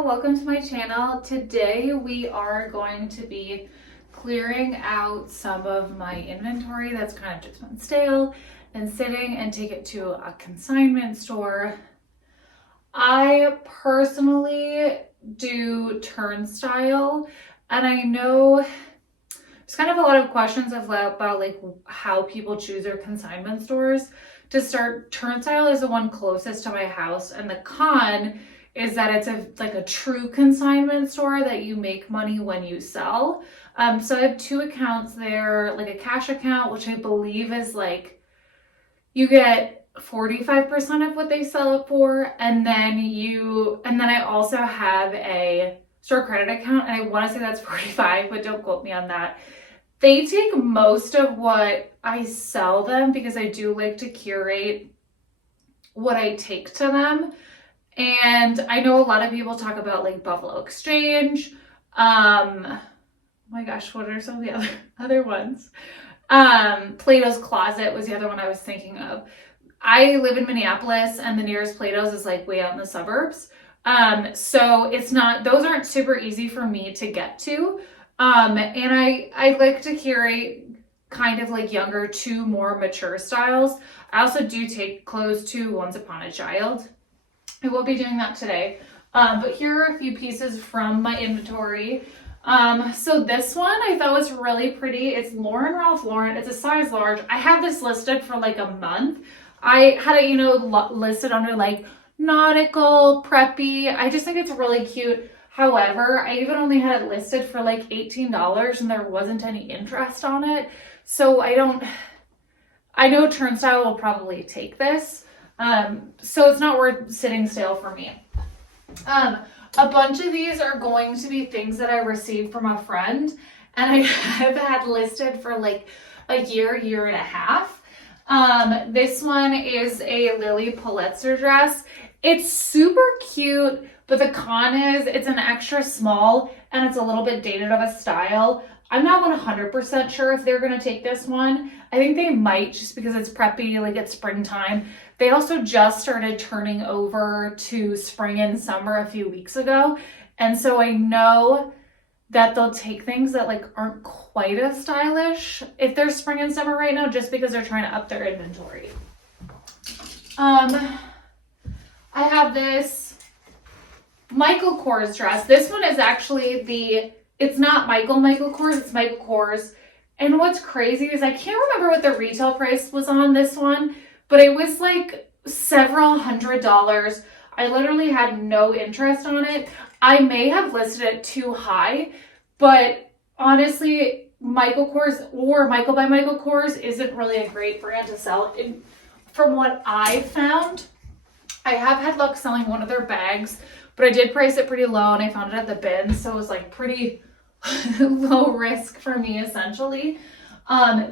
y'all, welcome to my channel. Today we are going to be clearing out some of my inventory that's kind of just been stale and sitting and take it to a consignment store. I personally do turnstile, and I know there's kind of a lot of questions about like how people choose their consignment stores. To start, turnstile is the one closest to my house, and the con is that it's a true consignment store that you make money when you sell. So I have two accounts there, like a cash account, which I believe is like you get 45% of what they sell it for, and then I also have a store credit account, and I want to say that's 45, but don't quote me on that. They take most of what I sell them because I do like to curate what I take to them. And I know a lot of people talk about like Buffalo Exchange. Oh my gosh, what are some of the other ones? Plato's Closet was the other one I was thinking of. I live in Minneapolis, and the nearest Plato's is like way out in the suburbs. So those aren't super easy for me to get to. And I like to curate kind of like younger to more mature styles. I also do take clothes to Once Upon a Child. I will be doing that today. But here are a few pieces from my inventory. So this one I thought was really pretty. It's Lauren Ralph Lauren. It's a size large. I had this listed for like a month. I had it, listed under like nautical, preppy. I just think it's really cute. However, I even only had it listed for like $18 and there wasn't any interest on it. So I know Turnstile will probably take this. So it's not worth sitting stale for me. A bunch of these are going to be things that I received from a friend, and I have had listed for like a year and a half. This one is a Lily Pulitzer dress. It's super cute, but the con is it's an extra small and it's a little bit dated of a style. I'm not 100% sure if they're going to take this one. I think they might, just because it's preppy, like it's springtime. They also just started turning over to spring and summer a few weeks ago. And so I know that they'll take things that like aren't quite as stylish if they're spring and summer right now, just because they're trying to up their inventory. I have this Michael Kors dress. This one is actually it's not Michael Kors, it's Michael Kors. And what's crazy is I can't remember what the retail price was on this one, but it was like several $100s. I literally had no interest on it. I may have listed it too high, but honestly, Michael Kors or Michael by Michael Kors isn't really a great brand to sell. From what I found, I have had luck selling one of their bags, but I did price it pretty low and I found it at the bin, so it was like pretty low risk for me essentially.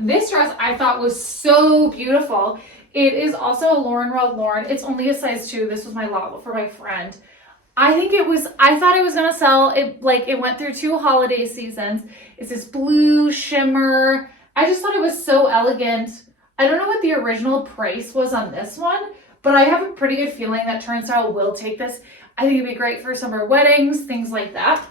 This dress I thought was so beautiful. It is also a Lauren Ralph Lauren. It's only a size 2. This was my lot for my friend. I thought it was gonna sell. It went through 2 holiday seasons. It's this blue shimmer. I just thought it was so elegant. I don't know what the original price was on this one, but I have a pretty good feeling that Turnstile will take this. I think it'd be great for summer weddings, things like that.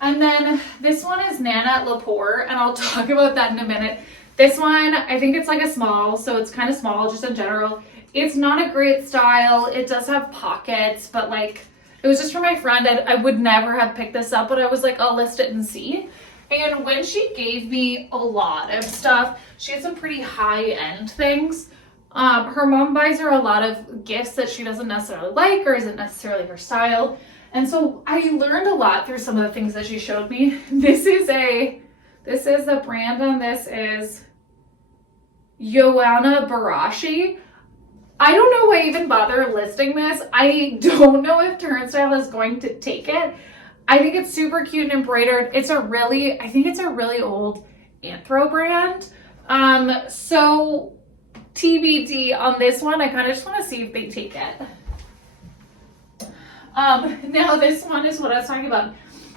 And then this one is Nana Lepore, and I'll talk about that in a minute. This one, I think it's like a small, so it's kind of small just in general. It's not a great style. It does have pockets, but like, it was just for my friend. I would never have picked this up, but I was like, I'll list it and see. And when she gave me a lot of stuff, she had some pretty high-end things. Her mom buys her a lot of gifts that she doesn't necessarily like or isn't necessarily her style. And so I learned a lot through some of the things that she showed me. This is the brand on this is Joanna Barashi. I don't know why I even bother listing this. I don't know if Turnstile is going to take it. I think it's super cute and embroidered. I think it's a really old Anthro brand. So TBD on this one. I kind of just want to see if they take it. Now this one is what I was talking about.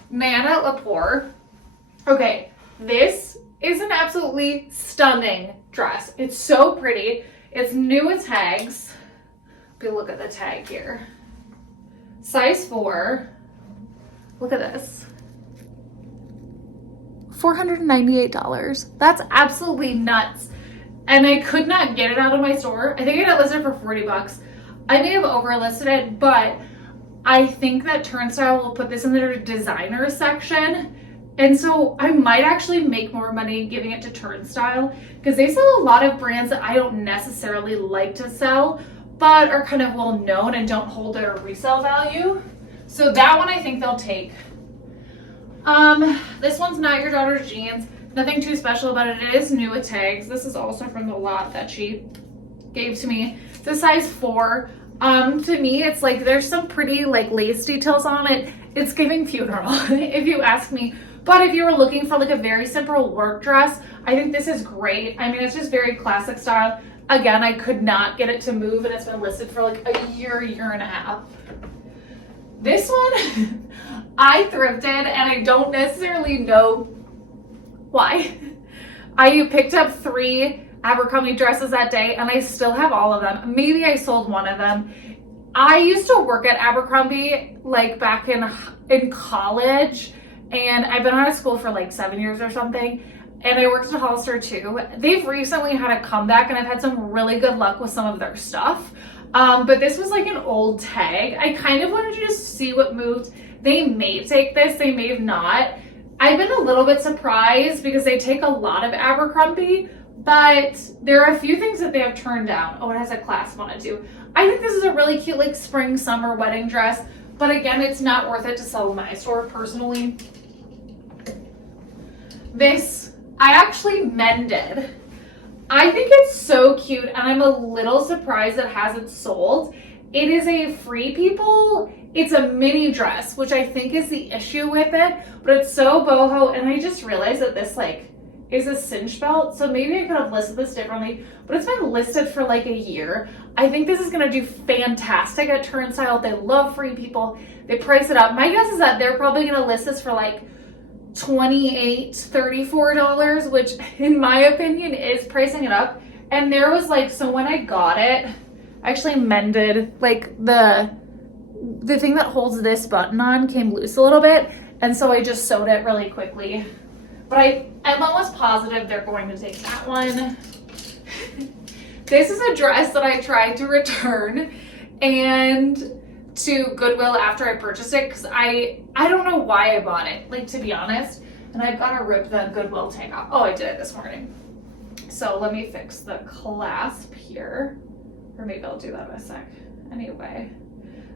Nana Lepore. Okay, this is an absolutely stunning dress. It's so pretty. It's new with tags. But look at the tag here. size 4. Look at this. $498. That's absolutely nuts. And I could not get it out of my store. I think I got it listed for 40 bucks. I may have overlisted it, but I think that Turnstile will put this in their designer section. And so I might actually make more money giving it to Turnstile because they sell a lot of brands that I don't necessarily like to sell, but are kind of well known and don't hold their resale value. So that one I think they'll take. This one's Not Your Daughter's Jeans. Nothing too special about it. It is new with tags. This is also from the lot that she gave to me. It's a size 4. To me, it's like there's some pretty like lace details on it. It's giving funeral, if you ask me. But if you were looking for like a very simple work dress, I think this is great. I mean, it's just very classic style. Again, I could not get it to move, and it's been listed for like a year and a half. This one, I thrifted, and I don't necessarily know why. I picked up 3 Abercrombie dresses that day, and I still have all of them. Maybe I sold one of them. I used to work at Abercrombie like back in college, and I've been out of school for like 7 years or something, and I worked at Hollister too. They've recently had a comeback, and I've had some really good luck with some of their stuff. But this was like an old tag. I kind of wanted to just see what moved. They may take this, they may have not. I've been a little bit surprised because they take a lot of Abercrombie, but there are a few things that they have turned down. Oh, it has a clasp on it too. I think this is a really cute like spring, summer wedding dress, but again, it's not worth it to sell in my store personally. This, I actually mended. I think it's so cute, and I'm a little surprised it hasn't sold. It is a Free People. It's a mini dress, which I think is the issue with it, but it's so boho, and I just realized that this like is a cinch belt, so maybe I could have listed this differently, but it's been listed for like a year. I think this is gonna do fantastic at Turnstile. They love Free People. They price it up. My guess is that they're probably gonna list this for like $28, $34, which in my opinion is pricing it up. And there was like, so when I got it, I actually mended like the thing that holds this button on came loose a little bit, and so I just sewed it really quickly. But I'm almost positive they're going to take that one. This is a dress that I tried to return and to Goodwill after I purchased it because I don't know why I bought it, like, to be honest. And I've got to rip the Goodwill tag off. Oh, I did it this morning. So let me fix the clasp here, or maybe I'll do that in a sec. Anyway,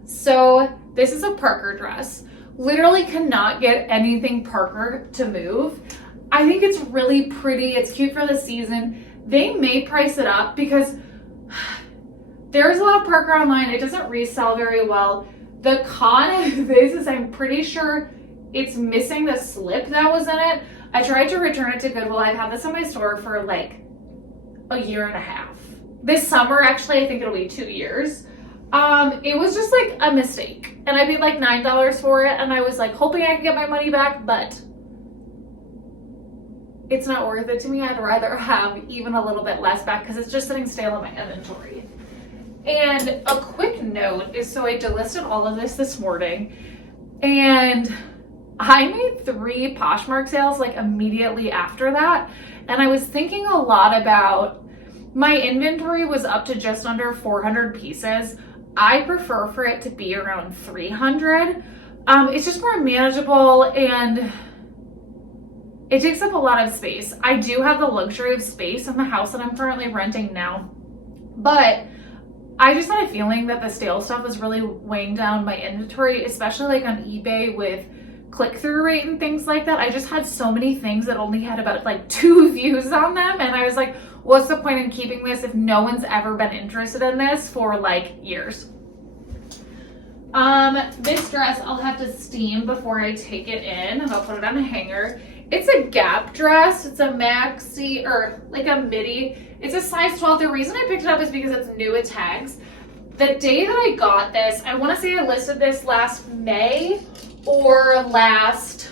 so this is a Parker dress. Literally cannot get anything Parker to move. I think it's really pretty. It's cute for the season. They may price it up because there's a lot of Parker online. It doesn't resell very well. The con of this is I'm pretty sure it's missing the slip that was in it. I tried to return it to Goodwill. I've had this in my store for like a year and a half. This summer, actually, I think it'll be 2 years. It was just like a mistake. And I paid like $9 for it, and I was like hoping I could get my money back, but it's not worth it to me. I'd rather have even a little bit less back because it's just sitting stale in my inventory. And a quick note is, so I delisted all of this morning, and I made 3 Poshmark sales like immediately after that. And I was thinking a lot about my inventory was up to just under 400 pieces. I prefer for it to be around 300. It's just more manageable and it takes up a lot of space. I do have the luxury of space in the house that I'm currently renting now, but I just had a feeling that the stale stuff was really weighing down my inventory, especially like on eBay with click-through rate and things like that. I just had so many things that only had about like 2 views on them, and I was like, what's the point in keeping this if no one's ever been interested in this for like years? This dress I'll have to steam before I take it in, and I'll put it on a hanger. It's a Gap dress. It's a maxi, or like a midi. It's a size 12. The reason I picked it up is because it's new with tags. The day that I got this, I want to say I listed this last May or last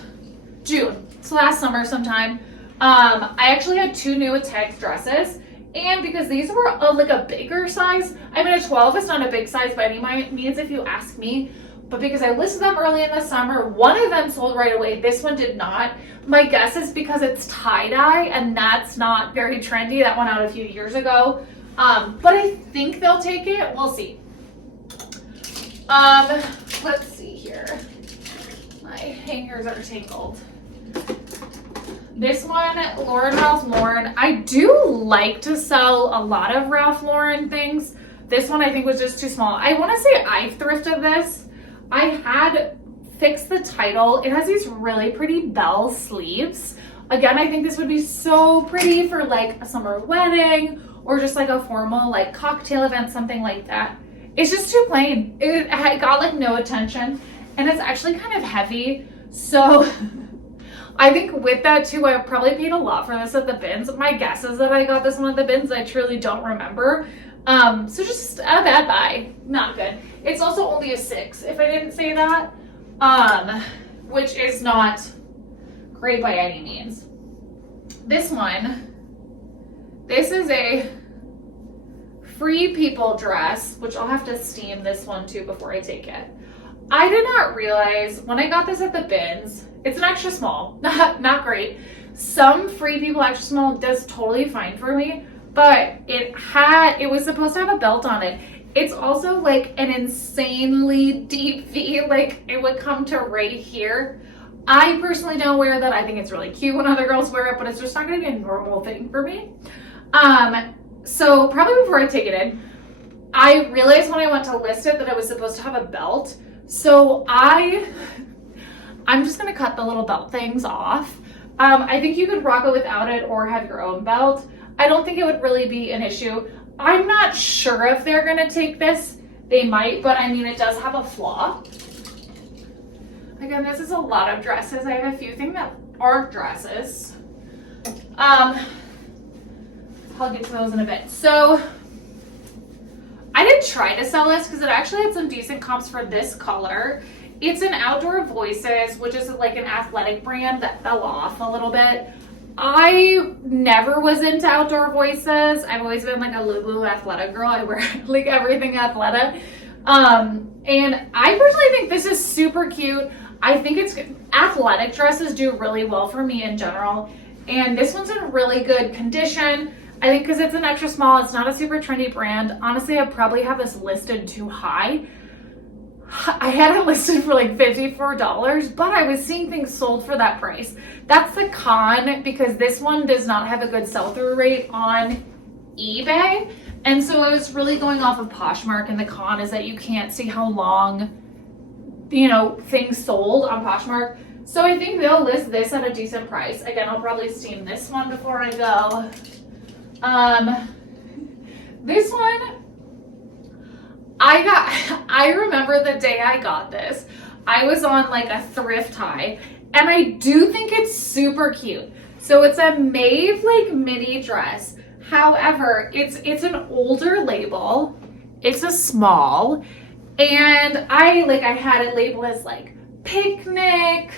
June. So last summer sometime. I actually had 2 new with tags dresses, and because these were like a bigger size, I mean a 12 is not a big size by any means if you ask me, but because I listed them early in the summer, one of them sold right away. This one did not. My guess is because it's tie-dye, and that's not very trendy. That went out a few years ago. But I think they'll take it. We'll see. Let's see here. My hangers are tangled. This one, Ralph Lauren. I do like to sell a lot of Ralph Lauren things. This one I think was just too small. I want to say I thrifted this. I had fixed the title. It has these really pretty bell sleeves. Again, I think this would be so pretty for like a summer wedding or just like a formal like cocktail event, something like that. It's just too plain. It got like no attention, and it's actually kind of heavy. So I think with that too, I probably paid a lot for this at the bins. My guess is that I got this one at the bins. I truly don't remember. So just a bad buy, not good. It's also only a 6, if I didn't say that, which is not great by any means. This one, this is a Free People dress, which I'll have to steam this one too before I take it. I did not realize when I got this at the bins, it's an extra small, not great. Some Free People extra small does totally fine for me, but it was supposed to have a belt on it. It's also like an insanely deep V, like it would come to right here. I personally don't wear that. I think it's really cute when other girls wear it, but it's just not gonna be a normal thing for me. So probably before I take it in, I realized when I went to list it that it was supposed to have a belt. So I'm just gonna cut the little belt things off. I think you could rock it without it or have your own belt. I don't think it would really be an issue. I'm not sure if they're gonna take this. They might, but I mean, it does have a flaw. Again, this is a lot of dresses. I have a few things that aren't dresses. I'll get to those in a bit. So I did try to sell this because it actually had some decent comps for this color. It's an Outdoor Voices, which is like an athletic brand that fell off a little bit. I never was into Outdoor Voices. I've always been like a Lulu Athleta girl. I wear like everything Athleta. And I personally think this is super cute. I think athletic dresses do really well for me in general. And this one's in really good condition. I think because it's an extra small, it's not a super trendy brand. Honestly, I probably have this listed too high. I had it listed for like $54, but I was seeing things sold for that price. That's the con, because this one does not have a good sell-through rate on eBay. And so I was really going off of Poshmark, and the con is that you can't see how long, things sold on Poshmark. So I think they'll list this at a decent price. Again, I'll probably steam this one before I go. This one, I remember the day I got this, I was on like a thrift high, and I do think it's super cute. So it's a Maeve like mini dress. However, it's an older label. It's a small, and I had it labeled as like picnic,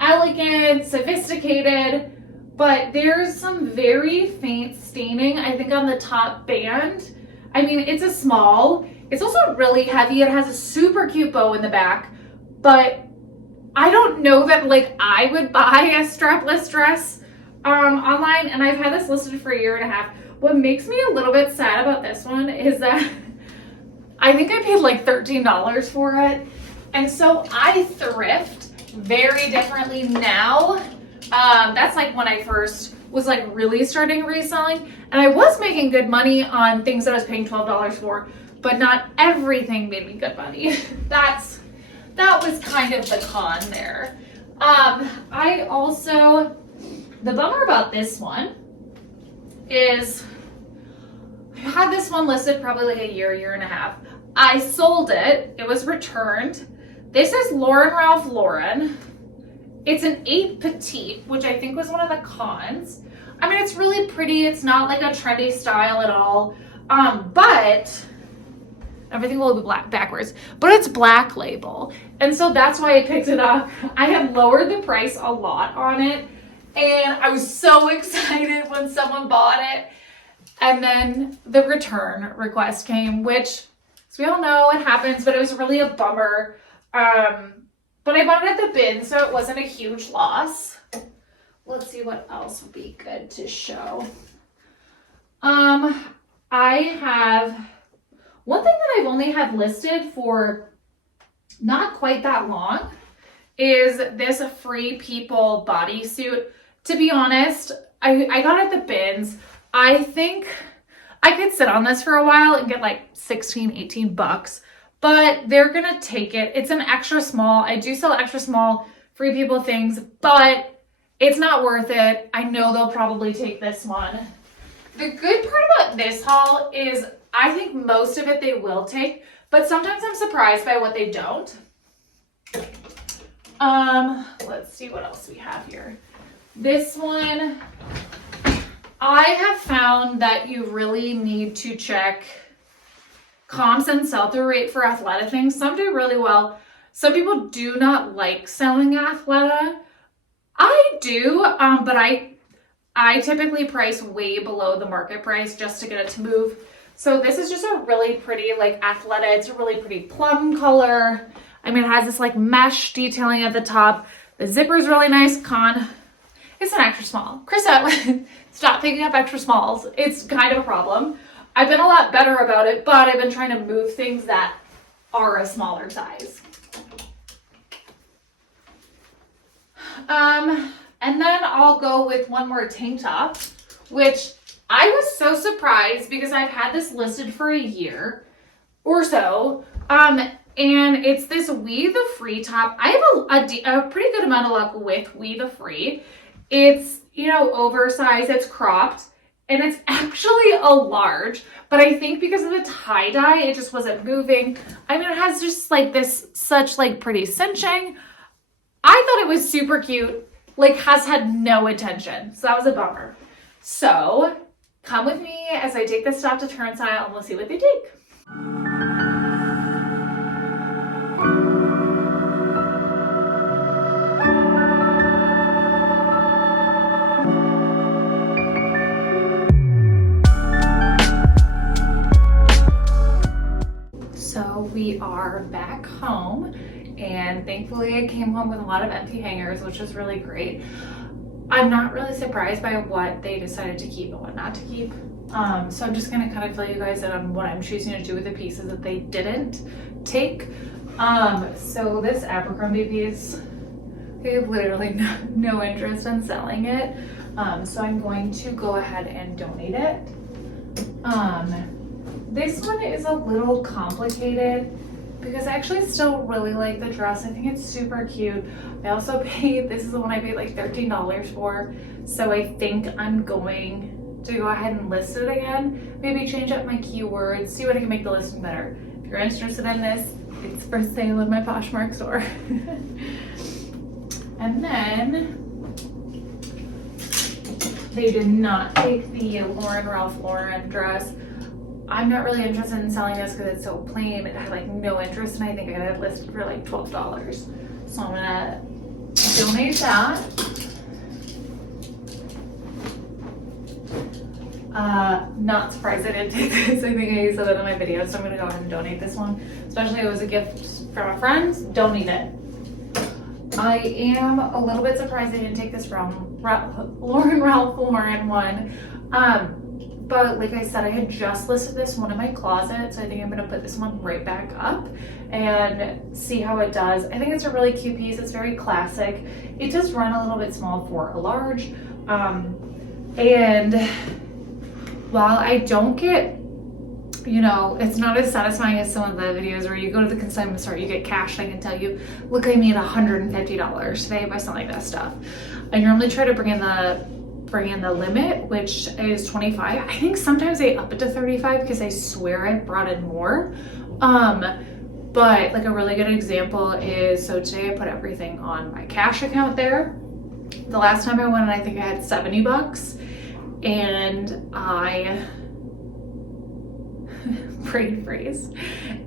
elegant, sophisticated, but there's some very faint staining, I think, on the top band. I mean, it's a small. It's also really heavy. It has a super cute bow in the back, but I don't know that I would buy a strapless dress online, and I've had this listed for a year and a half. What makes me a little bit sad about this one is that I think I paid like $13 for it, and so I thrift very differently now. That's like when I first was like really starting reselling, and I was making good money on things that I was paying $12 for, but not everything made me good money. That was kind of the con there. The bummer about this one is I had this one listed probably like a year and a half. I sold it. It was returned. This is Ralph Lauren. It's an 8 petite, which I think was one of the cons. I mean, it's really pretty. It's not like a trendy style at all. But everything will be backwards, but it's black label. And so that's why I picked it up. I had lowered the price a lot on it, and I was so excited when someone bought it. And then the return request came, which, as we all know, it happens, but it was really a bummer. But I bought it at the bin, so it wasn't a huge loss. Let's see what else would be good to show. I have one thing that I've only had listed for not quite that long is this Free People bodysuit. To be honest, I got it at the bins. I think I could sit on this for a while and get like 16, 18 bucks, but they're gonna take it. It's an extra small. I do sell extra small Free People things, but it's not worth it. I know they'll probably take this one. The good part about this haul is I think most of it they will take, but sometimes I'm surprised by what they don't. Let's see what else we have here. This one, I have found that you really need to check comps and sell-through rate for Athleta things. Some do really well. Some people do not like selling Athleta. I do, but I typically price way below the market price just to get it to move. So this is just a really pretty like Athleta. It's a really pretty plum color. I mean, it has this like mesh detailing at the top. The zipper is really nice. It's an extra small. Krista, stop picking up extra smalls. It's kind of a problem. I've been a lot better about it, but I've been trying to move things that are a smaller size. And then I'll go with one more tank top, which I was so surprised because I've had this listed for a year or so. And it's this We the Free top. I have a pretty good amount of luck with We the Free. It's, you know, oversized, it's cropped, and it's actually a large, but I think because of the tie-dye, it just wasn't moving. I mean, it has just like this such like pretty cinching. I thought it was super cute, like has had no attention. So that was a bummer. So come with me as I take this stuff to Turnstile and we'll see what they take. So we are back home, and thankfully I came home with a lot of empty hangers, which is really great. I'm not really surprised by what they decided to keep and what not to keep. So I'm just gonna kind of fill you guys in on what I'm choosing to do with the pieces that they didn't take. So this Abercrombie piece, they have literally no interest in selling it. So I'm going to go ahead and donate it. This one is a little complicated because I actually still really like the dress. I think it's super cute. I also paid, this is the one I paid like $13 for. So I think I'm going to go ahead and list it again. Maybe change up my keywords, see what I can make the listing better. If you're interested in this, it's for sale in my POSHMARK store. And then they did not take the Ralph Lauren dress. I'm not really interested in selling this because it's so plain. It had like no interest, and I think I had it listed for like $12. So I'm gonna donate that. Not surprised I didn't take this. I think I said that in my video, so I'm gonna go ahead and donate this one. Especially if it was a gift from a friend, donate it. I am a little bit surprised I didn't take this from Ralph Lauren one. But like I said, I had just listed this one in my closet, so I think I'm gonna put this one right back up and see how it does. I think it's a really cute piece. It's very classic. It does run a little bit small for a large. And while I don't get, you know, it's not as satisfying as some of the videos where you go to the consignment store, you get cash, and I can tell you, look, I made $150 today by selling this stuff. I normally try to bring in the limit, which is 25. I think sometimes I up it to 35 because I swear I brought in more. But like a really good example is, so today I put everything on my cash account there. The last time I went, I think I had 70 bucks, and I brain freeze.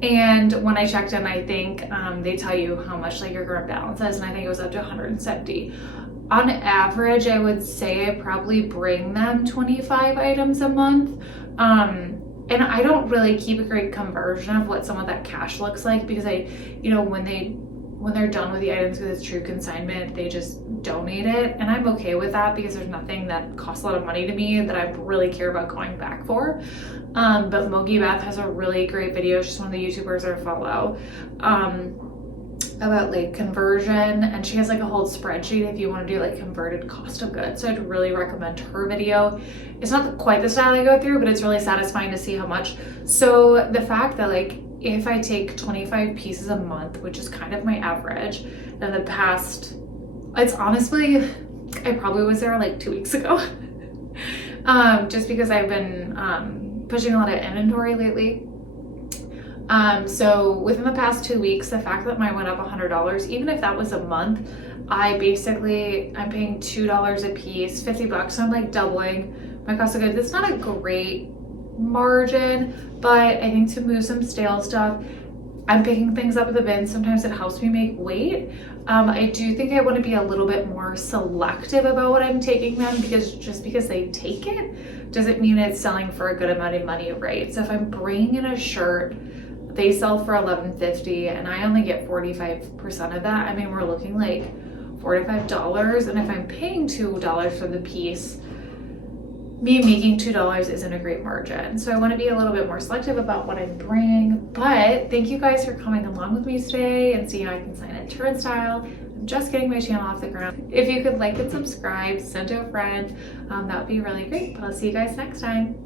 And when I checked in, I think they tell you how much like your current balance is, and I think it was up to 170. On average, I would say I probably bring them 25 items a month. And I don't really keep a great conversion of what some of that cash looks like because when they when they're done with the items because it's true consignment, they just donate it. And I'm okay with that because there's nothing that costs a lot of money to me that I really care about going back for. But Mogi Beth has a really great video. She's one of the YouTubers I follow, about like conversion, and she has like a whole spreadsheet if you want to do like converted cost of goods. So I'd really recommend her video. It's not quite the style I go through, but it's really satisfying to see how much. So the fact that like if I take 25 pieces a month, which is kind of my average, in the past, it's honestly, I probably was there like 2 weeks ago. Just because I've been pushing a lot of inventory lately. So within the past 2 weeks, the fact that mine went up $100, even if that was a month, I'm paying $2 a piece, 50 bucks. So I'm like doubling my cost of goods. It's not a great margin, but I think to move some stale stuff, I'm picking things up at the bin. Sometimes it helps me make weight. I do think I want to be a little bit more selective about what I'm taking them, because just because they take it doesn't mean it's selling for a good amount of money, right? So if I'm bringing in a shirt, they sell for $11.50 and I only get 45% of that. I mean, we're looking like $4 to $5. And if I'm paying $2 for the piece, me making $2 isn't a great margin. So I want to be a little bit more selective about what I'm bringing. But thank you guys for coming along with me today and seeing how I can sign a turnstile. I'm just getting my channel off the ground. If you could like and subscribe, send to a friend, that would be really great. But I'll see you guys next time.